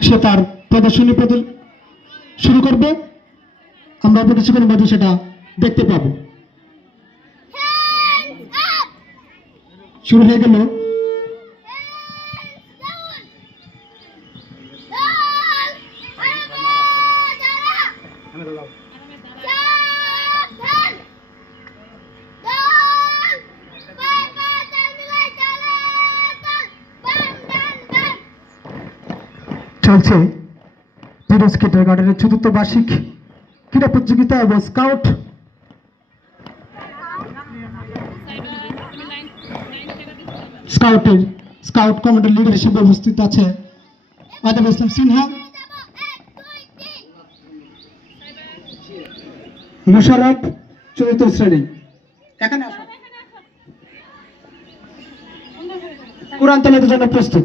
সে তার প্রদর্শনী প্রদ শুরু করবে। আমরা প্রদর্শনীর কিছুক্ষণের মধ্যে সেটা দেখতে পাবো। শুরু হয়ে গেল চলছে পিরোজ কিন্ডার গার্ডেনের চতুর্থ বার্ষিক ক্রীড়া প্রতিযোগিতা এবং স্কাউট স্কাউটের স্কাউট কমান্ডার লিডার হিসেবে উপস্থিত আছে আদব ইসলাম সিনহা। মুশারফ, চতুর্থ শ্রেণি। এখানে কোরআন তালাতের জন্য প্রস্তুত।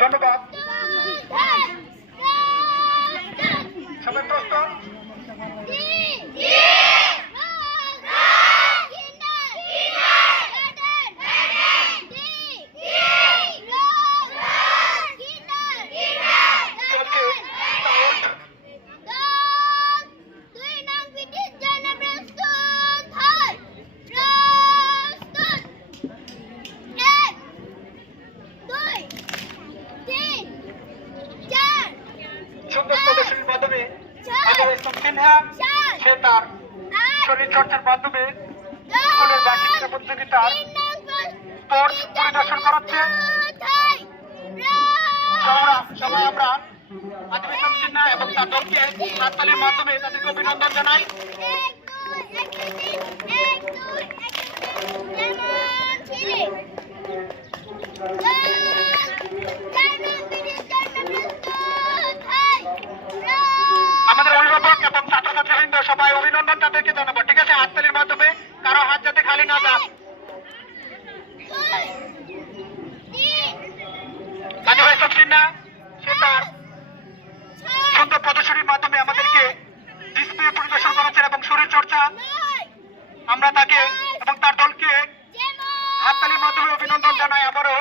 ধন্যবাদ সবাই প্রস্তুত চলছে স্কাউট সুন্দর প্রদর্শনীর মাধ্যমে আদব ইসলাম সিনহা সে তার শরীর চর্চার মাধ্যমে স্কুলের বার্ষিক তার? স্পোর্টস পরিদর্শন করাচ্ছে? সবাই আমরা। আদব ইসলাম সিনহা এবং তার দলকে হাততালির মাধ্যমে তাদেরকে অভিনন্দন জানাই। আমাদের অভিভাবক এবং ছাত্রছাত্রীবৃন্দ সবাই অভিনন্দন তাদেরকে জানাব ঠিক আছে হাততালির মাধ্যমে কারও হাত যাতে খালি না যান আদব ইসলাম সিনহা সে তার সুন্দর প্রদর্শনীর মাধ্যমে আমাদেরকে ডিসপ্লে পরিদর্শন করেছেন এবং শরীর চর্চা আমরা তাকে এবং তার দলকে হাততালির মাধ্যমে অভিনন্দন জানাই আবারও।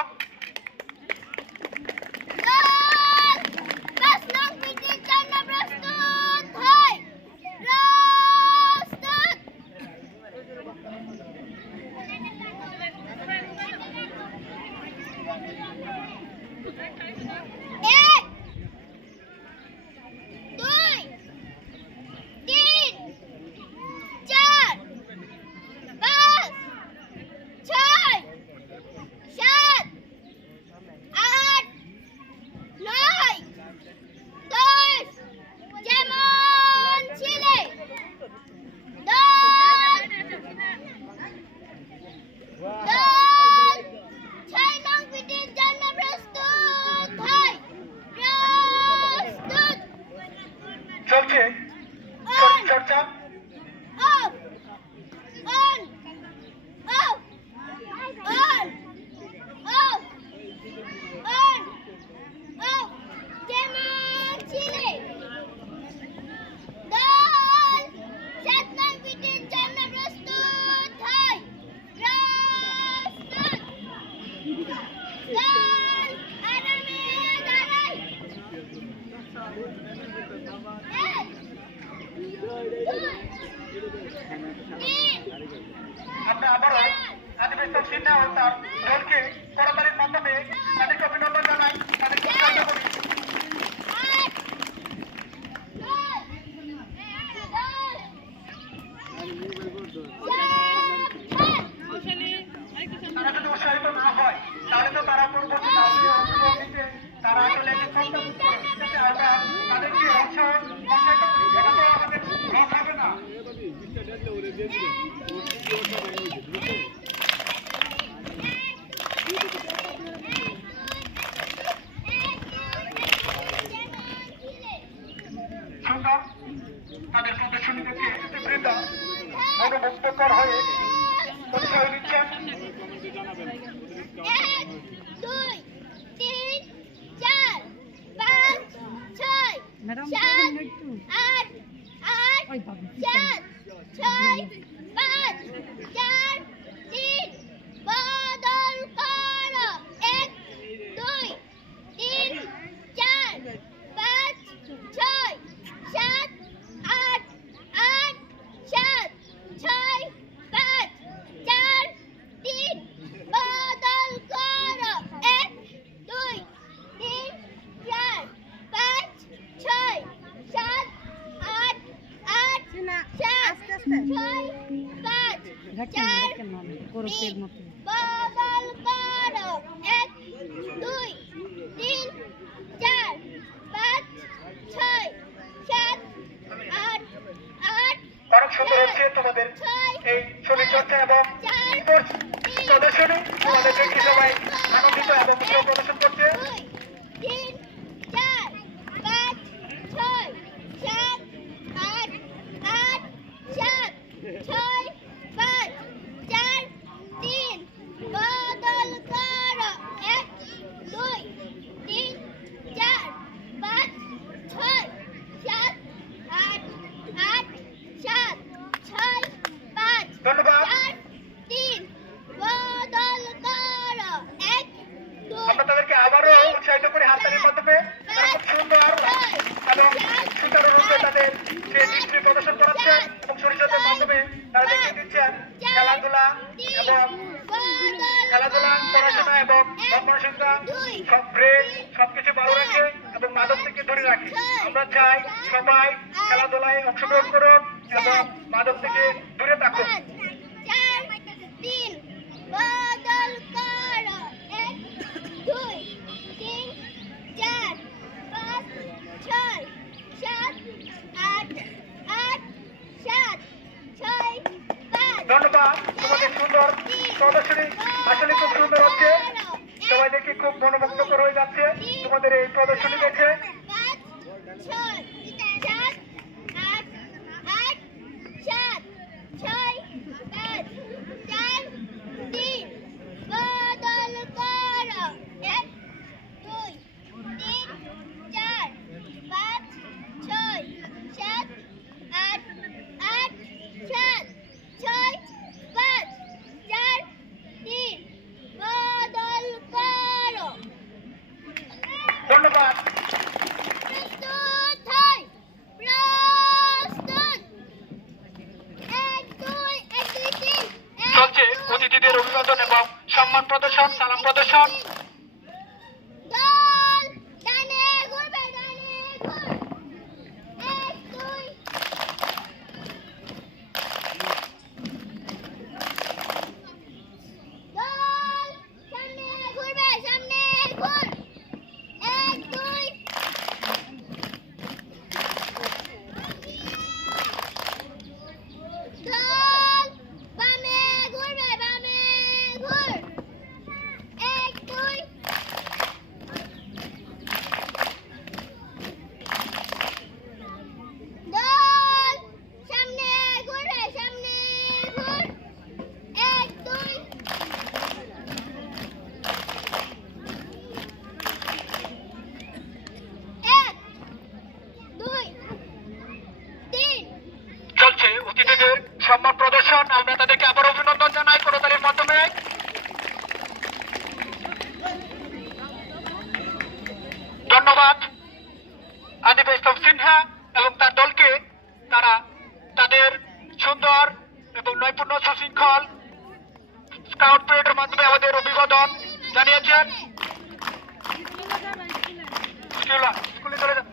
আমরা আবারও আদিবাসী সিনহা ও তার দলকে কড়াতাড়ির মাধ্যমে গ্রেপ্তার হয়ে পরীক্ষা নিচ্ছেন আট আট চার ছয় পাঁচ চার বদল এক দুই তিন চার পাঁচ ছয় সাত আট আট অনেক সুন্দর হচ্ছে তোমাদের এই শরীরচর্চা এবং প্রদর্শনী। তোমাদেরকে সবাই আনন্দিত এবং প্রদর্শন করছে। আমরা চাই সবাই খেলাধুলায় অংশগ্রহণ করুন এবং মাদক থেকে দূরে থাকুন সুন্দর প্রদর্শনী। আসলে খুব সুন্দর হচ্ছে। সবাই খুব মনোমুগ্ধকর হয়ে যাচ্ছে তোমাদের এই প্রদর্শনী দেখে। প্রদর্শন সালাম প্রদর্শন। ধন্যবাদ। আদিবা ইসলাম সিনহা এবং তার দলকে তারা তাদের সুন্দর এবং নৈপুণ্য সুশৃঙ্খল স্কাউট প্যারেডের মাধ্যমে আমাদের অভিবাদন জানিয়েছেন। স্কুলে চলে যান।